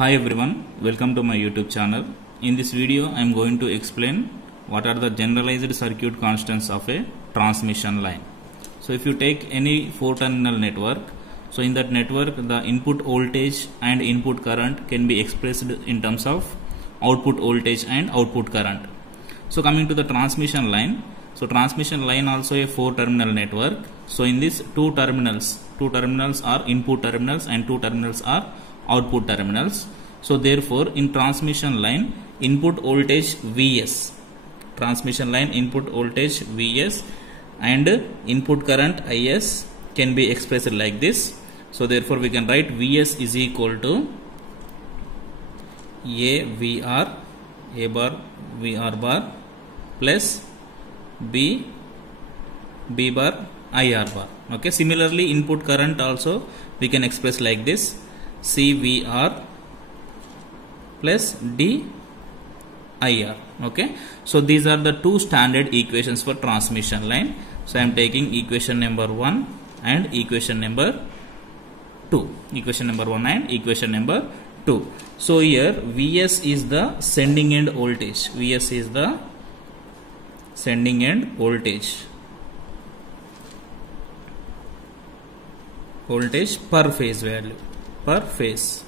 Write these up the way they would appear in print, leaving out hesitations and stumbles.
Hi everyone, welcome to my YouTube channel. In this video I am going to explain what are the generalized circuit constants of a transmission line. So if you take any 4-terminal network, so in that network the input voltage and input current can be expressed in terms of output voltage and output current. So coming to the transmission line, so transmission line also a 4-terminal network. So in this two terminals are input terminals and two terminals are output terminals. So therefore in transmission line input voltage Vs, transmission line input voltage Vs and input current Is can be expressed like this. So therefore we can write Vs is equal to A bar VR bar plus B bar IR bar. Okay, similarly input current also we can express like this, CVR plus DIR. Okay, so these are the two standard equations for transmission line. So I am taking equation number 1 and equation number 2. So here Vs is the sending end voltage. Vs is the sending end voltage per phase value, per phase.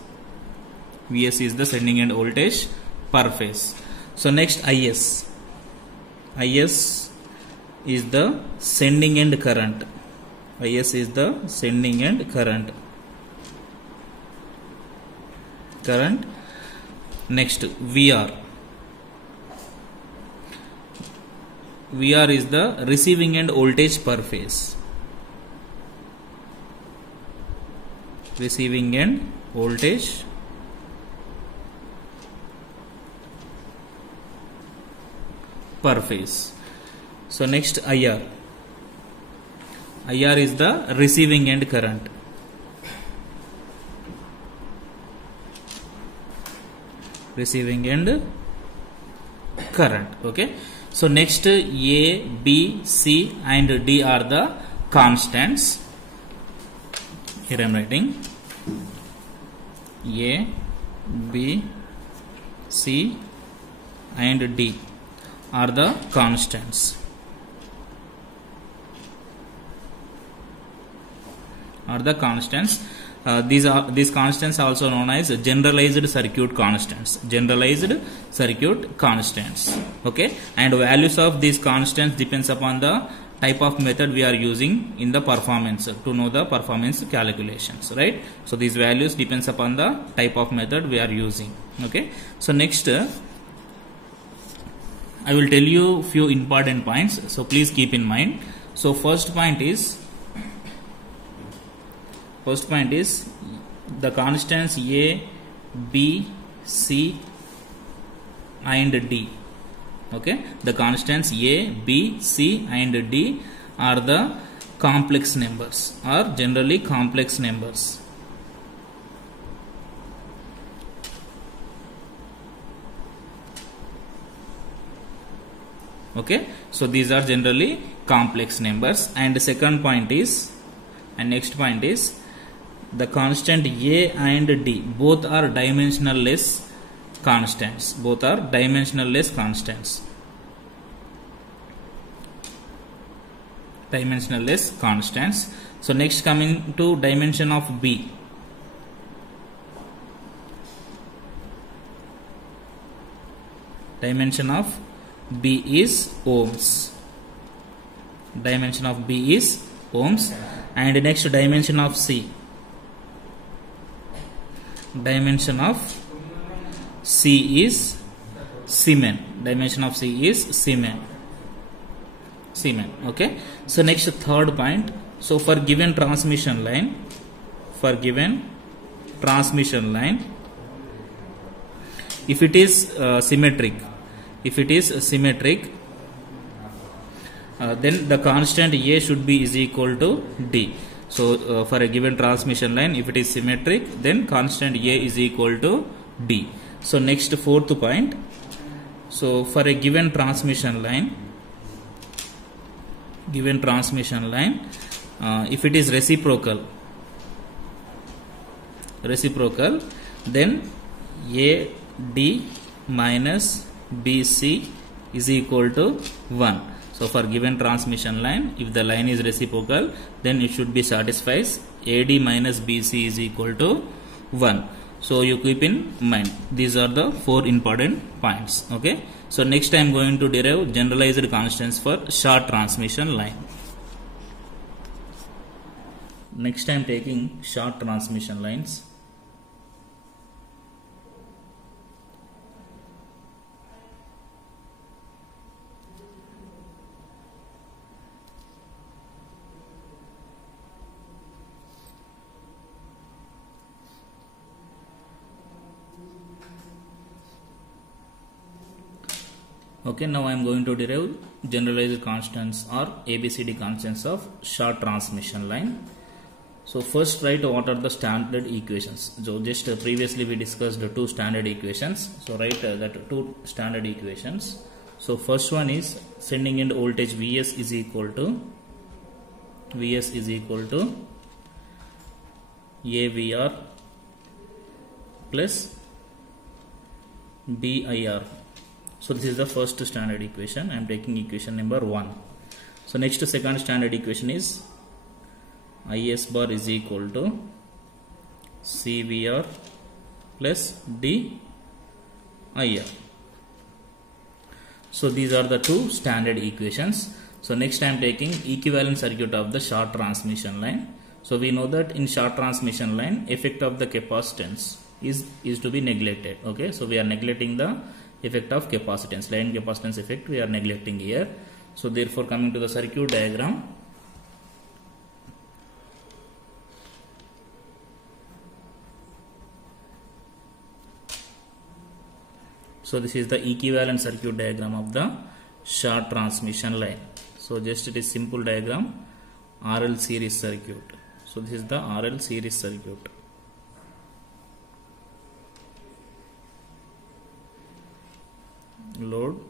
Vs is the sending end voltage per phase. So next Is is the sending end current. Is is the sending end current. Next VR is the receiving end voltage per phase. Receiving end voltage per phase. So next IR is the receiving end current. Okay, so next A, B, C and D are the constants. Here I am writing A, B, C and D are the constants. These constants are also known as generalized circuit constants. Okay, and values of these constants depends upon the type of method we are using in the performance to know the performance calculations, right? So these values depends upon the type of method we are using. Okay, so next I will tell you few important points, so please keep in mind. So first point is the constants A, B, C and D. Okay, the constants A, B, C and D are the complex numbers, are generally complex numbers. Okay, so these are generally complex numbers. And the next point is the constant A and D both are dimensionless constants. So next coming to dimension of B. Dimension of B is ohms. And next dimension of C. Dimension of C is Siemens. Okay, so next third point. So for given transmission line, if it is symmetric, then the constant A should be is equal to D. So for a given transmission line, if it is symmetric, then constant A is equal to D. So next fourth point. So for a given transmission line, if it is reciprocal, then AD minus BC is equal to 1. So for given transmission line, if the line is reciprocal, then it should be satisfies AD minus BC is equal to 1. So you keep in mind, these are the 4 important points. Okay. So next I am going to derive generalized constants for short transmission line. Next I am taking short transmission lines. Okay, now I am going to derive generalized constants or ABCD constants of short transmission line. So first write what are the standard equations. So just previously we discussed the 2 standard equations. So write that 2 standard equations. So first one is sending end voltage Vs is equal to AVR plus BIR. So this is the first standard equation. I am taking equation number 1. So next second standard equation is IS bar is equal to CVR plus DIR. So these are the 2 standard equations. So next I am taking equivalent circuit of the short transmission line. So we know that in short transmission line, effect of the capacitance is to be neglected. Okay, so we are neglecting the effect of capacitance, line capacitance effect we are neglecting here. So therefore coming to the circuit diagram, so this is the equivalent circuit diagram of the short transmission line. So just it is simple diagram, RL series circuit. So this is the RL series circuit. Load,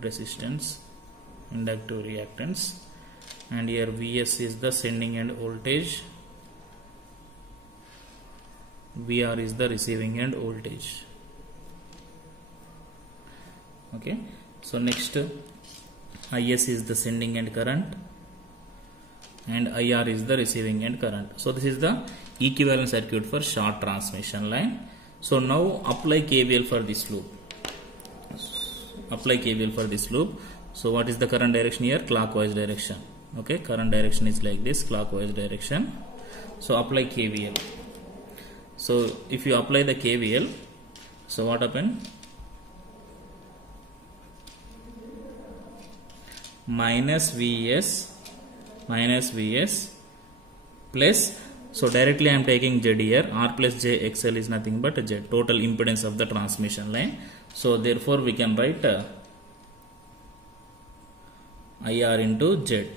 resistance, inductive reactance, and here Vs is the sending end voltage, VR is the receiving end voltage. Okay, so next Is is the sending end current and IR is the receiving end current. So this is the equivalent circuit for short transmission line. So now apply KVL for this loop. Apply KVL for this loop. So what is the current direction here? Clockwise direction. Okay, current direction is like this, clockwise direction. So apply KVL. So if you apply the KVL, so what happened? Minus Vs plus, so directly I am taking Z here, R plus J XL is nothing but Z, total impedance of the transmission line. So therefore we can write IR into Z.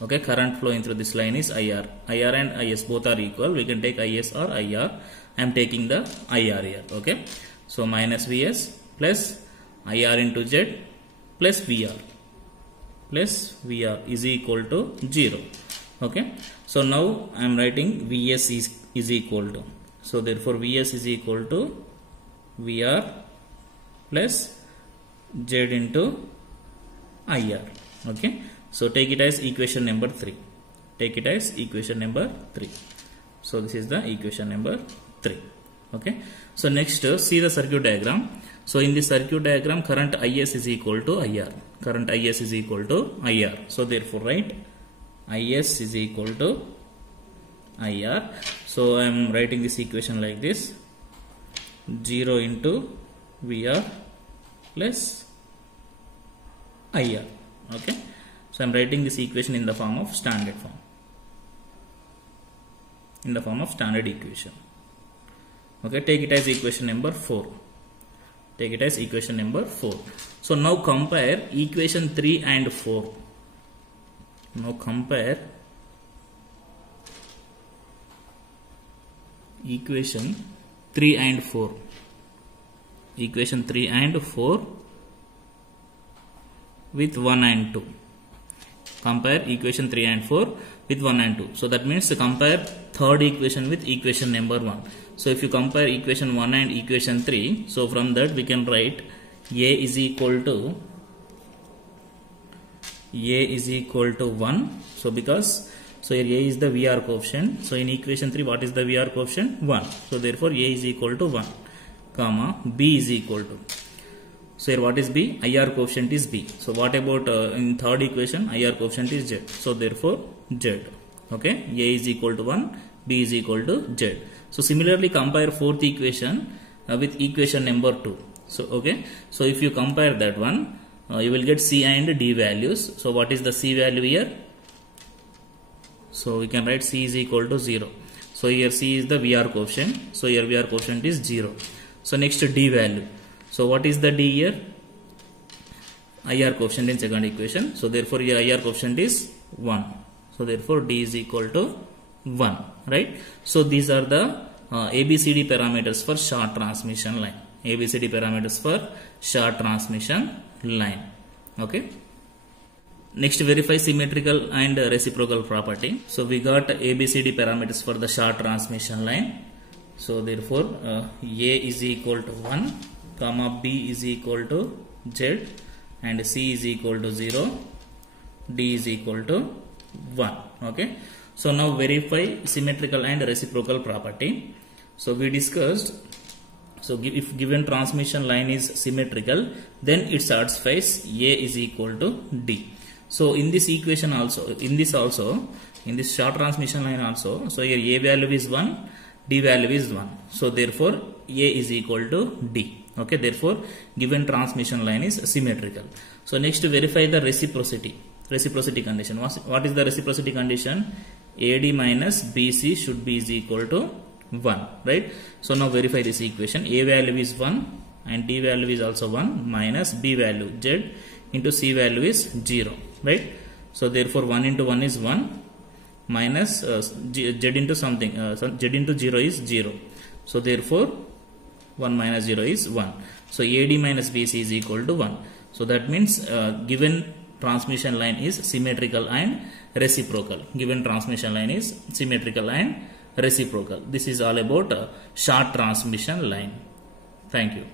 Okay, current flowing through this line is IR. IR and IS both are equal. We can take IS or IR. I am taking the IR here. Okay, so minus Vs plus IR into Z plus VR is equal to 0. Okay, so now I am writing Vs is equal to, so therefore Vs is equal to VR plus Z into IR. Okay, so take it as equation number 3. Take it as equation number 3. So this is the equation number 3. Okay, so next see the circuit diagram. So in this circuit diagram, current Is is equal to IR. Current Is is equal to IR. So therefore write Is is equal to IR. So I am writing this equation like this: 0 into VR plus IR. Okay, so I am writing this equation in the form of standard form, in the form of standard equation. Okay, take it as equation number 4. Take it as equation number 4. So now compare equation 3 and 4. Now compare equation 3 and 4. Equation 3 and 4 with 1 and 2. Compare equation 3 and 4 with 1 and 2. So that means compare third equation with equation number 1. So if you compare equation 1 and equation 3, so from that we can write A is equal to 1. So because so here A is the VR coefficient. So in equation 3, what is the VR coefficient? 1. So therefore A is equal to 1, comma B is equal to. So here what is B? IR coefficient is B. So what about in third equation? IR coefficient is Z. So therefore Z. Okay. A is equal to 1, B is equal to Z. So similarly compare fourth equation with equation number 2. So okay. So if you compare that one, you will get C and D values. So what is the C value here? So we can write C is equal to 0. So here C is the VR coefficient. So here VR coefficient is 0. So next D value. So what is the D here? IR coefficient in second equation. So therefore here IR coefficient is 1. So therefore D is equal to 1. Right. So these are the ABCD parameters for short transmission line. ABCD parameters for short transmission line. Okay. Next, verify symmetrical and reciprocal property. So we got ABCD parameters for the short transmission line. So therefore A is equal to 1, comma B is equal to Z, and C is equal to 0, D is equal to 1. Okay. So now verify symmetrical and reciprocal property. So we discussed, so if given transmission line is symmetrical, then it satisfies A is equal to D. So in this equation also, in this short transmission line also, so here A value is 1, D value is 1. So therefore A is equal to D. Okay, therefore given transmission line is symmetrical. So next to verify the reciprocity condition. What is the reciprocity condition? AD minus BC should be is equal to 1, right? So now verify this equation. A value is 1 and D value is also 1 minus B value Z into C value is 0, right? So therefore 1 into 1 is 1 minus Z into something, Z into 0 is 0. So therefore 1 minus 0 is 1. So AD minus BC is equal to 1. So that means given transmission line is symmetrical and reciprocal. Given transmission line is symmetrical and reciprocal. This is all about short transmission line. Thank you.